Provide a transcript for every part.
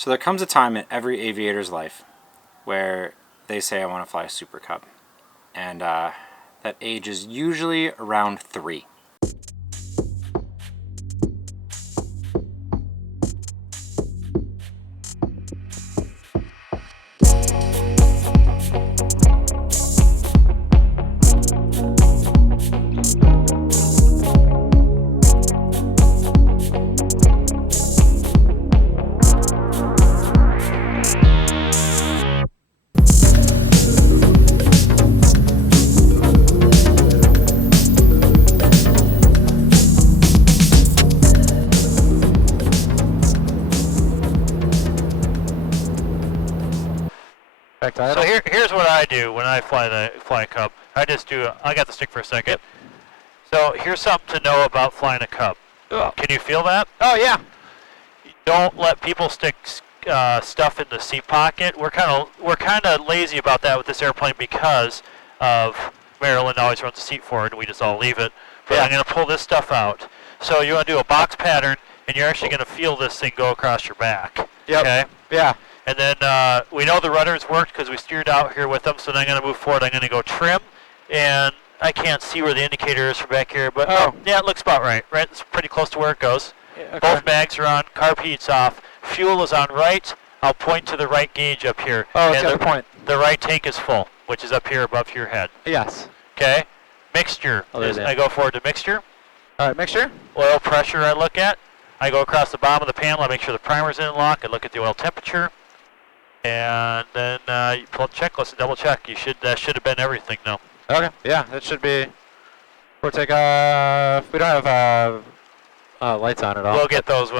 So there comes a time in every aviator's life where they say, I want to fly a Supercub. And that age is usually around 3. So here's what I do when I fly a Cub. I got the stick for a second. Yep. So here's something to know about flying a Cub. Oh. Can you feel that? Oh yeah. Don't let people stick stuff in the seat pocket. We're kind of lazy about that with this airplane because of Marilyn always runs the seat forward and we just all leave it. But yeah. I'm going to pull this stuff out. So you want to do a box pattern and you're actually going to feel this thing go across your back. Yep. Okay? Yeah. And then we know the rudders worked because we steered out here with them, so then I'm going to move forward. I'm going to go trim, and I can't see where the indicator is from back here, but yeah, it looks about right. Right, it's pretty close to where it goes. Yeah, okay. Both mags are on, carb heat's off, fuel is on right. I'll point to the right gauge up here. Oh, it's got a point. The right tank is full, which is up here above your head. Yes. Okay, mixture. I go forward to mixture. All right, mixture. Oil pressure I look at. I go across the bottom of the panel, I make sure the primer's in lock, I look at the oil temperature. And then you pull up the checklist and double check. That should have been everything now. Okay. Yeah, that should be. We'll take we don't have lights on at all. We'll get those.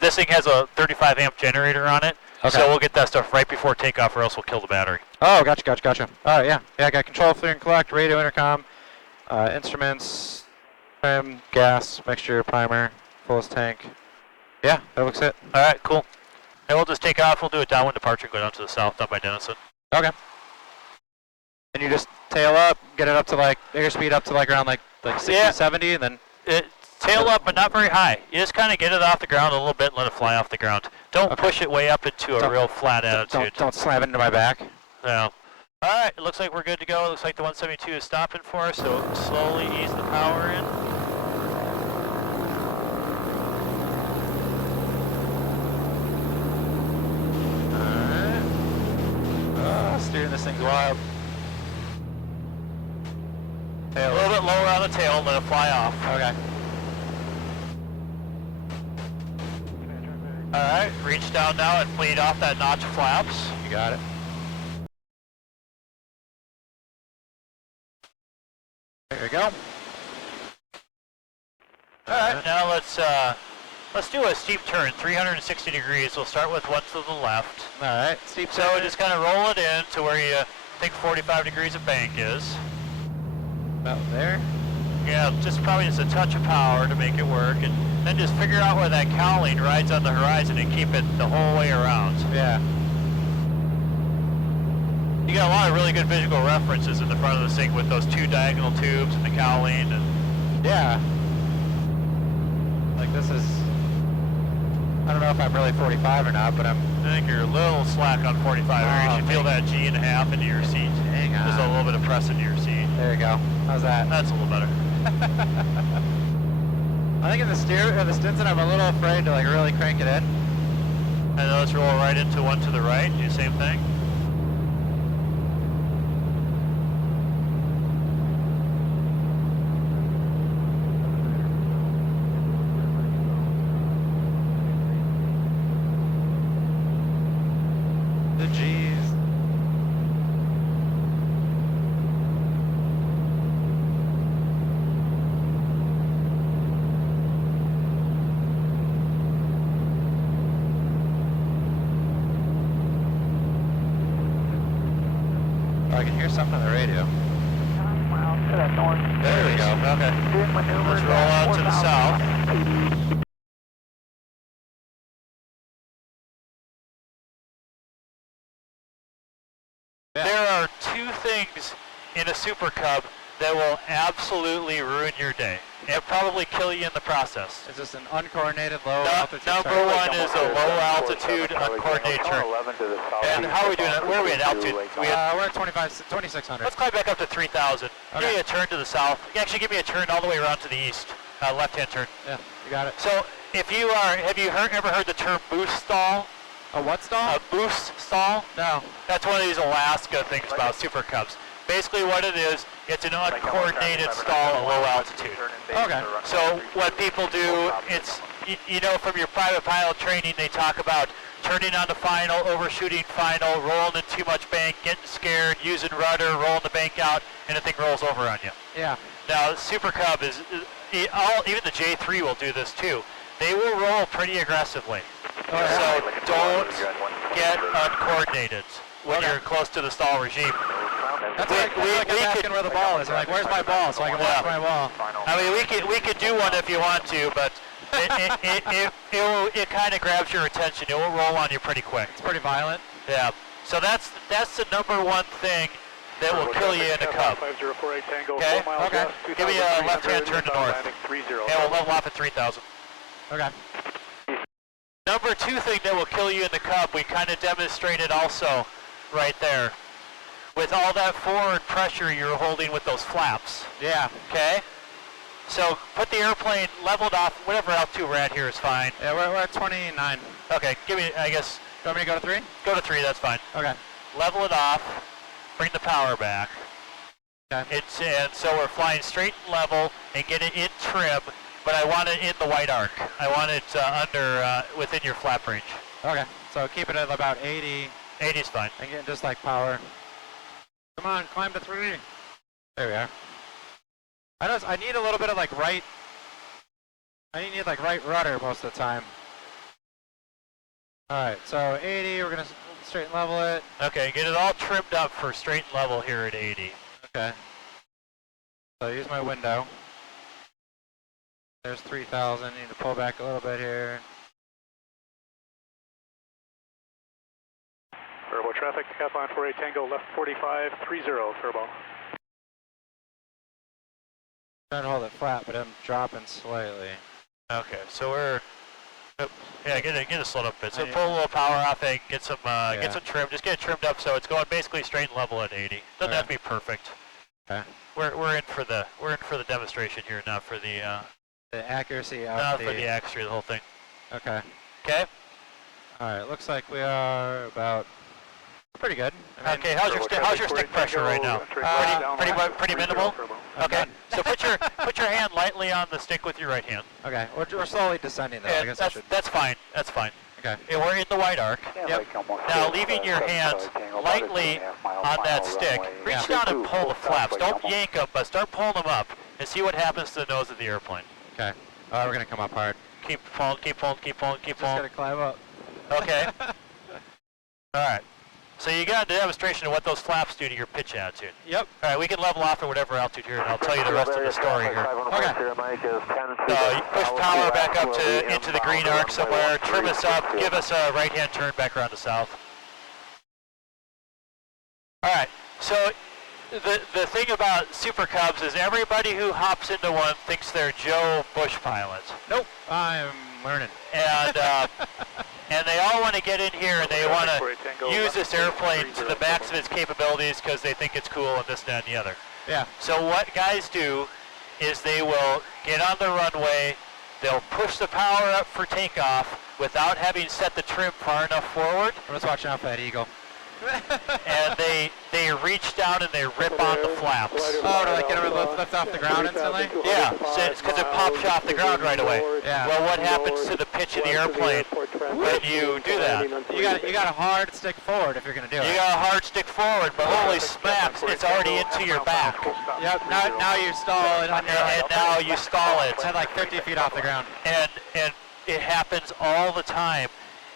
This thing has a 35 amp generator on it. Okay. So we'll get that stuff right before takeoff, or else we'll kill the battery. Oh, gotcha. Oh yeah. Yeah, I got control, clear and collect, radio, intercom, instruments, trim, gas, mixture, primer, fullest tank. Yeah, that looks it. All right, cool. And we'll just take off. We'll do a downwind departure and go down to the south, down by Denison. Okay. And you just tail up, get it up to airspeed up to around 60, 70, and then... Tail up, but not very high. You just kind of get it off the ground a little bit and let it fly off the ground. Don't push it way up into a real flat attitude. Don't slam it into my back. No. All right, it looks like we're good to go. It looks like the 172 is stopping for us, so slowly ease the power in. Steering this thing's wild. A little bit lower on the tail, let it fly off. Okay. Alright, reach down now and bleed off that notch of flaps. You got it. There you go. Alright, now let's do a steep turn, 360 degrees. We'll start with one to the left. Alright, steep turn. So just kind of roll it in to where you think 45 degrees of bank is. About there? Yeah, probably just a touch of power to make it work. And then just figure out where that cowling rides on the horizon and keep it the whole way around. Yeah. You got a lot of really good visual references in the front of the thing with those 2 diagonal tubes and the cowling. And yeah. This is... I don't know if I'm really 45 or not, but I think you're a little slack on 45. You should feel that G and a half into your seat. Hang on. Just a little bit of press into your seat. There you go. How's that? That's a little better. I think in the Stinson, I'm a little afraid to really crank it in. And then let's roll right into one to the right. Do the same thing. I can hear something on the radio. 9 miles to the north. There we go. Okay. Let's roll out to the south. Yeah. There are 2 things in a Supercub that will absolutely ruin your day and probably kill you in the process. Is this an uncoordinated low altitude Number turn? one is a low altitude uncoordinated turn. And how are we doing? Where are we at altitude? We're at 2600. Let's climb back up to 3,000. Okay. Give me a turn to the south. Actually, give me a turn all the way around to the east. Left-hand turn. Yeah, you got it. So, if you are, have you ever heard the term boost stall? A what stall? A boost stall? No. That's one of these Alaska things about Super Cubs. Basically what it is, it's an uncoordinated stall at low altitude. Okay. So what people do, it's, you know, from your private pilot training, they talk about turning on the final, overshooting final, rolling in too much bank, getting scared, using rudder, rolling the bank out, and the thing rolls over on you. Yeah. Now, Super Cub is, even the J3 will do this too. They will roll pretty aggressively. So don't get uncoordinated when you're close to the stall regime. That's like I'm asking where the ball is. I'm like, where's my ball? So I can watch my ball. I mean, we could do one if you want to, but it kind of grabs your attention. It will roll on you pretty quick. It's pretty violent. Yeah. So that's the number one thing that will kill you in a Cub. Okay. Okay. Give me a left-hand turn to north, and we'll level off at 3,000. Okay. Number two thing that will kill you in the Cub, we kind of demonstrated also right there. With all that forward pressure you're holding with those flaps. Yeah. Okay? So put the airplane leveled off, whatever altitude we're at here is fine. Yeah, we're at 29. Okay, give me, I guess, You want me to go to 3? go to 3, that's fine. Okay. Level it off, bring the power back. Okay. And so we're flying straight and level and get it in trim, but I want it in the white arc. I want it within your flap range. Okay. So keep it at about 80 80 is fine. and get just like power. Come on, climb to 3. There we are. I notice I need a little bit of like right. I need like right rudder most of the time. All right, so 80. We're gonna straight and level it. Okay, get it all trimmed up for straight and level here at 80. Okay. So use my window. There's 3,000. Need to pull back a little bit here. Turbo traffic, Capline 48 Tango, left 45, 30, turbo. Trying to hold it flat, but I'm dropping slightly. Okay, so we're, yeah, get it slowed up a bit. So Yeah. pull a little power off it, get some trim, just get it trimmed up so it's going basically straight and level at 80. Doesn't have to be perfect. Okay. We're in for the demonstration here, not for the accuracy out not for the accuracy of the whole thing. Okay. Okay. All right. Looks like we are about pretty good. I mean, Okay. How's your stick pressure right now? Pretty minimal. Okay. So put your hand lightly on the stick with your right hand. Okay. We're slowly descending though. I Yeah, guess I should. that's fine. That's fine. Okay. And we're in the white arc. Yep. Now, leaving your hands lightly on that stick, reach down and pull the flaps. Don't yank them, but start pulling them up and see what happens to the nose of the airplane. Okay. Oh, we're gonna come up hard. Keep pulling, keep pulling, keep pulling, keep Just pulling. gotta climb up. Okay. All right. So you got a demonstration of what those flaps do to your pitch attitude. Yep. All right, we can level off at whatever altitude here, and I'll tell you the rest of the story here. Okay. So you push power back up to into the green arc somewhere, trim us up, give us a right-hand turn back around to south. All right. So the thing about Super Cubs is everybody who hops into one thinks they're Joe Bush pilot. Nope. I'm learning. And they all want to get in here and they want to use this airplane to the max of its capabilities because they think it's cool and this, that, and the other. Yeah. So what guys do is they will get on the runway, they'll push the power up for takeoff without having set the trim far enough forward, I'm just watching out for that eagle. and they reach down and they rip on the flaps. Oh, to like get it lift off the ground instantly? Yeah, so it's because it pops off the ground right away. Yeah. Well, what happens to the pitch of the airplane when you do that? You got a hard stick forward if you're gonna do You it. got a hard stick forward, but holy smacks, it's already into your back. Yep. Now you stall it on your. And now you stall it. It's at like 50 feet off the ground. And it happens all the time.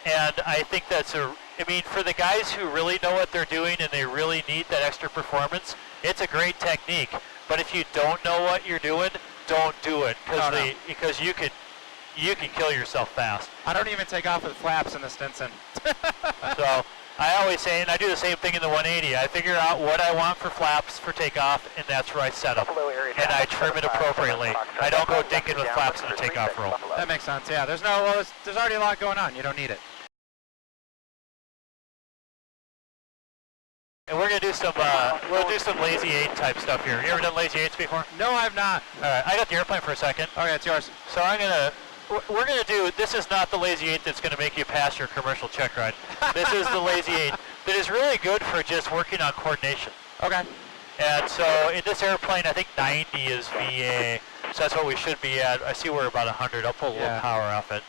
And I think I mean, for the guys who really know what they're doing and they really need that extra performance, it's a great technique. But if you don't know what you're doing, don't do it because you can kill yourself fast. I don't even take off with flaps in the Stinson. So I always say, and I do the same thing in the 180, I figure out what I want for flaps for takeoff, and that's where I set them. And I trim it appropriately. I don't go dinking with flaps in the takeoff roll. That makes sense, yeah. There's already a lot going on. You don't need it. And we're gonna do some lazy 8 type stuff here. You ever done lazy 8s before? No, I've not. All right, I got the airplane for a second. Okay, it's yours. So we're gonna do, this is not the lazy 8 that's gonna make you pass your commercial check ride. This is the lazy 8 that is really good for just working on coordination. Okay. And so in this airplane, I think 90 is VA, so that's what we should be at. I see we're about 100. I'll pull a little power off it.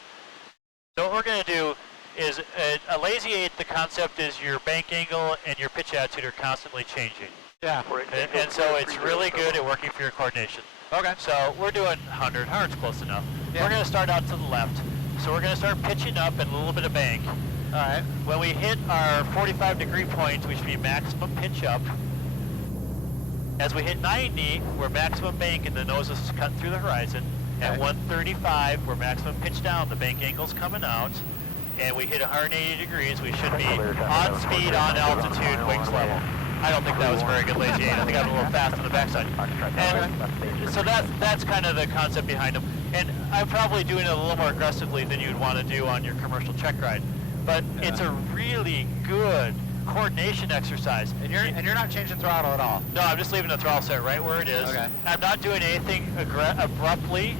So what we're gonna do is a lazy 8, the concept is your bank angle and your pitch attitude are constantly changing. Yeah. And so it's really good at working for your coordination. Okay. So we're doing 100. 100's close enough. Yeah. We're going to start out to the left. So we're going to start pitching up and a little bit of bank. All right. When we hit our 45-degree point, we should be maximum pitch up. As we hit 90, we're maximum bank and the nose is cut through the horizon. At 135, we're maximum pitch down. The bank angle's coming out. And we hit 180 degrees. We should be on speed, on altitude, wings level. I don't think that was a very good lazy 8. I think I'm a little fast on the backside. And so that's kind of the concept behind them. And I'm probably doing it a little more aggressively than you'd want to do on your commercial check ride. But it's a really good coordination exercise. And you're not changing throttle at all? No, I'm just leaving the throttle set right where it is. Okay. I'm not doing anything abruptly.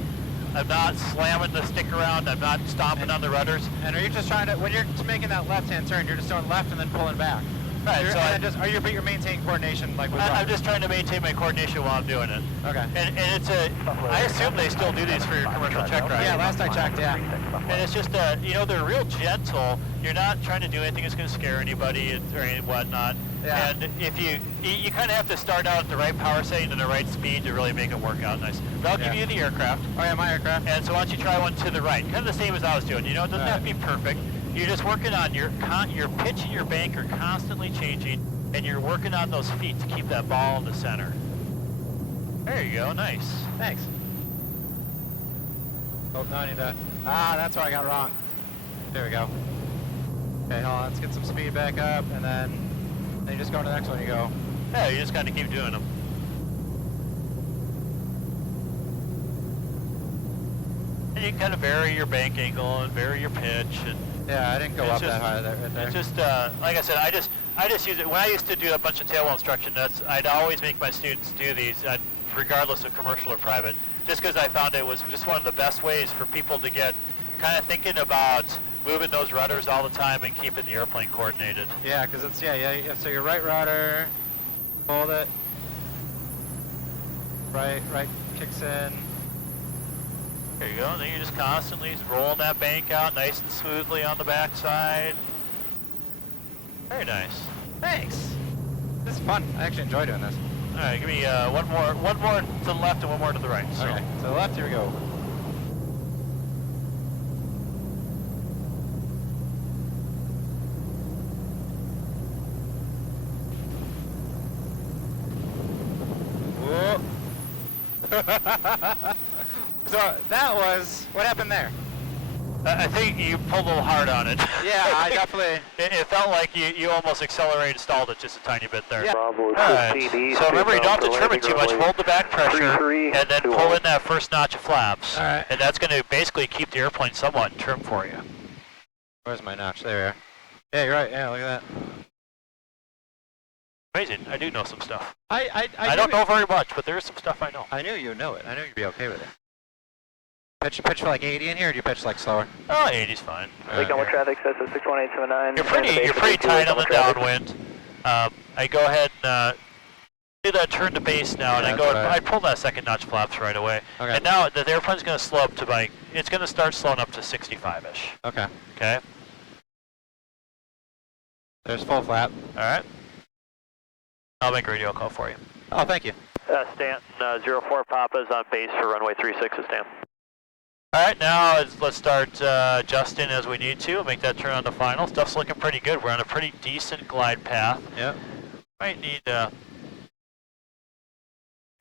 I'm not slamming the stick around. I'm not stomping on the rudders. And are you just trying to, when you're making that left-hand turn, you're just going left and then pulling back? Right, so you're maintaining coordination like with I'm just trying to maintain my coordination while I'm doing it. Okay. And it's I assume they still do these for your commercial check ride. Yeah, last I checked, yeah. And it's just, they're real gentle. You're not trying to do anything that's going to scare anybody or whatnot. Yeah. And if you kind of have to start out at the right power setting and the right speed to really make it work out nice. But I'll give you the aircraft. Oh yeah, my aircraft. And so why don't you try one to the right? Kind of the same as I was doing. You know, it doesn't have to be perfect. You're just working on your pitch and your bank are constantly changing, and you're working on those feet to keep that ball in the center. There you go, nice. Thanks. Oh, no, I need to, that's where I got wrong. There we go. Okay, hold on, let's get some speed back up, and then you just go to the next one, you go. Yeah, you just kind of keep doing them. And you can kind of vary your bank angle and vary your pitch. And yeah, I didn't go up that high right there. It's just, like I said, I just use it. When I used to do a bunch of tailwheel instruction, I'd always make my students do these, regardless of commercial or private, just because I found it was just one of the best ways for people to get kind of thinking about moving those rudders all the time and keeping the airplane coordinated. Yeah, because it's, so your right rudder, hold it, right kicks in. There you go, and then you're just constantly rolling that bank out nice and smoothly on the backside. Very nice. Thanks. This is fun. I actually enjoy doing this. All right, give me one more to the left and one more to the right. So. Okay, to the left, here we go. Whoa. So that was, what happened there? I think you pulled a little hard on it. Yeah, I definitely... It felt like you almost accelerated, stalled it just a tiny bit there. Yeah. All right. So remember, you don't have to trim it too much. Hold the back pressure and then pull in that first notch of flaps. All right. And that's going to basically keep the airplane somewhat in trim for you. Where's my notch? There we are. Yeah, you're right. Yeah, look at that. Amazing. I do know some stuff. I don't know very much, but there is some stuff I know. I knew you'd know it. I knew you'd be okay with it. Pitch for like 80 in here, or do you pitch like slower? Oh, 80's fine. Lincoln with traffic says 61879. You're pretty tight on the downwind. I go ahead and do that turn to base now, and I pull that second notch flaps right away. Okay. And now the airplane's going to slow up to it's going to start slowing up to 65-ish. Okay. Okay. There's full flap. All right. I'll make a radio call for you. Oh, thank you. Stanton 04 Papa's on base for runway 36 is Stan. All right, now let's start adjusting as we need to. Make that turn on the final. Stuff's looking pretty good. We're on a pretty decent glide path. Yep. Might need. Yeah,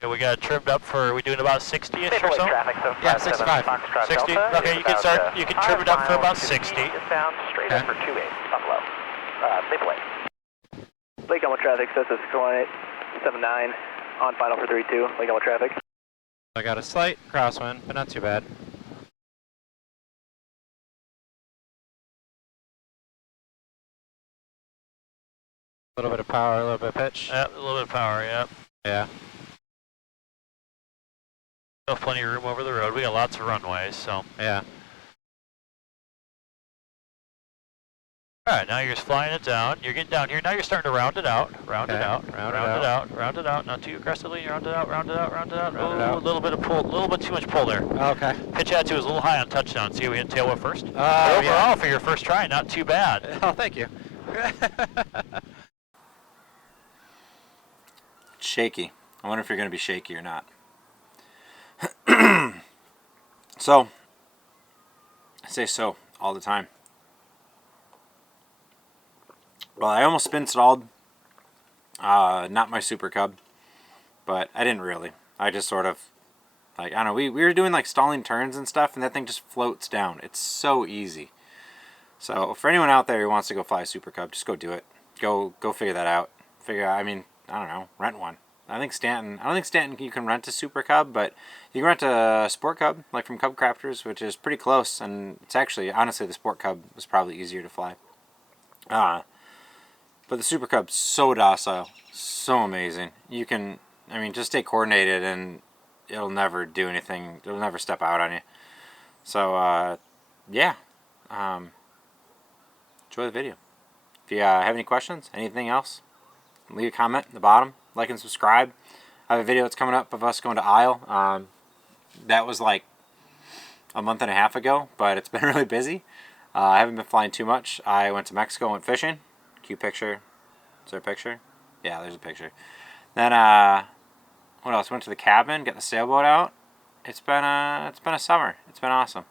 we got it trimmed up for. Are we doing about 60-ish or so? Yeah, 65. 60. Okay, you can start. You can trim it up for about 60. Eastbound, straight up for 28, Buffalo. Lake Elmo traffic, SS 61879, on final for 32, Lake Elmo traffic. I got a slight crosswind, but not too bad. A little bit of power, a little bit of pitch. Yep, a little bit of power, yep. Yeah. Still plenty of room over the road. We got lots of runways, so. Yeah. Alright, now you're just flying it down. You're getting down here. Now you're starting to round it out. Round it Okay, out. round Round it it out. Round it out. Not too aggressively. Round it out. Round it out. Round it out. Round it Oh, out. a little bit of pull. A little bit too much pull there. Okay. Pitch attitude was a little high on touchdown. See, we hit tail whip first. But overall, Yeah. for your first try, not too bad. Oh, thank you. Shaky. I wonder if you're going to be shaky or not. So, I say so all the time. Well, I almost spin stalled. Not my Supercub, but I didn't really. I just sort of, like, I don't know, we were doing like stalling turns and stuff, and that thing just floats down. It's so easy. So for anyone out there who wants to go fly a Supercub, just go do it. Go figure that out. I mean, I don't know, rent one. I don't think Stanton you can rent a Supercub, but you can rent a Sport Cub, like from Cub Crafters, which is pretty close, and it's actually, honestly, the Sport Cub was probably easier to fly. But the Supercub's so docile, so amazing. You can, I mean, just stay coordinated and it'll never do anything. It'll never step out on you. So, yeah. Enjoy the video. If you have any questions, anything else, leave a comment in the bottom. Like and subscribe. I have a video that's coming up of us going to Isle. That was like a month and a half ago, but it's been really busy. I haven't been flying too much. I went to Mexico, went fishing. Cute picture. Is there a picture? Yeah, there's a picture. Then, what else? Went to the cabin, got the sailboat out. It's been a summer. It's been awesome.